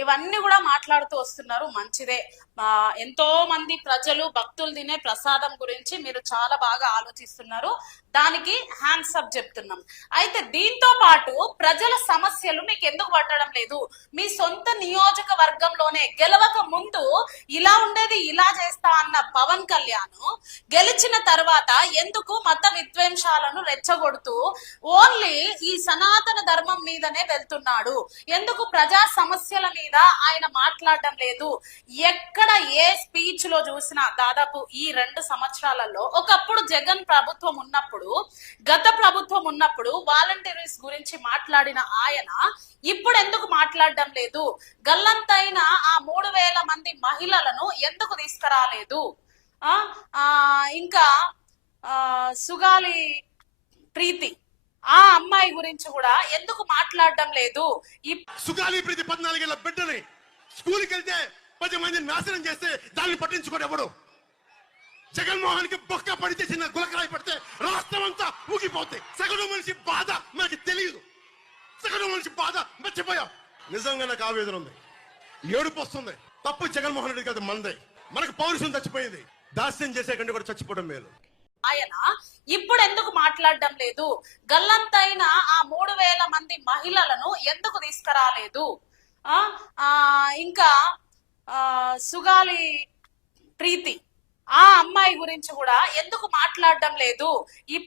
ఇవన్నీ కూడా మాట్లాడుతూ వస్తున్నారు, మంచిదే. ఎంతో మంది ప్రజలు భక్తులు తినే ప్రసాదం గురించి మీరు చాలా బాగా ఆలోచిస్తున్నారు, దానికి హ్యాండ్స్ అప్ చెప్తున్నాం. అయితే దీంతో పాటు ప్రజల సమస్యలు మీకు ఎందుకు పట్టడం లేదు? మీ సొంత నియోజకవర్గంలోనే గెలవక ముందు ఇలా ఉండేది ఇలా చేస్తా అన్న పవన్ కళ్యాణ్ గెలిచిన తర్వాత ఎందుకు మత విద్వేషాలను రెచ్చగొడుతూ ఓన్లీ ఈ సనాతన ధర్మం మీదనే వెళ్తున్నాడు? ఎందుకు ప్రజా సమస్యల మీద ఆయన మాట్లాడడం లేదు? ఎక్కడ ఏ స్పీచ్ లో చూసినా దాదాపు ఈ 2 సంవత్సరాలలో, ఒకప్పుడు జగన్ ప్రభుత్వం ఉన్నప్పుడు, గత ప్రభుత్వం ఉన్నప్పుడు వాలంటీర్స్ గురించి మాట్లాడిన ఆయన ఇప్పుడు ఎందుకు మాట్లాడడం లేదు? గల్లంతైన ఆ 3,000 మంది మహిళలను ఎందుకు తీసుకురాలేదు? ఇంకా సుగాలి ప్రీతి ఆ అమ్మాయి గురించి కూడా ఎందుకు మాట్లాడడం లేదు? సుగాలి ప్రీతి 14 ఏళ్ల బిడ్డని స్కూల్కి వెళ్తే 10 మందిని నాశనం చేస్తే దాన్ని పట్టించుకోడు ఎవడు? జగన్మోహన్ కి బొక్క పడితే చిన్న గులకరాయి పడితే రాష్ట్రం అంతా ఊగిపోతాయి. సగటు మనిషి బాధ మనకి తెలియదు. సగటు మనిషి బాధ మర్చిపోయాం. నిజంగా నాకు ఆవేదన ఉంది, ఏడుపు వస్తుంది. తప్పు జగన్మోహన్ రెడ్డి కాదు, మందే. మనకు పౌరుషం చచ్చిపోయింది. దాస్యం చేసే కంటే కూడా చచ్చిపోవడం మేలు. ఆయన ఇప్పుడు ఎందుకు మాట్లాడడం లేదు? గల్లంతైన ఆ 3,000 మంది మహిళలను ఎందుకు తీసుకురాలేదు? ఇంకా సుగాలి ప్రీతి ఆ అమ్మాయి గురించి కూడా ఎందుకు మాట్లాడడం లేదు?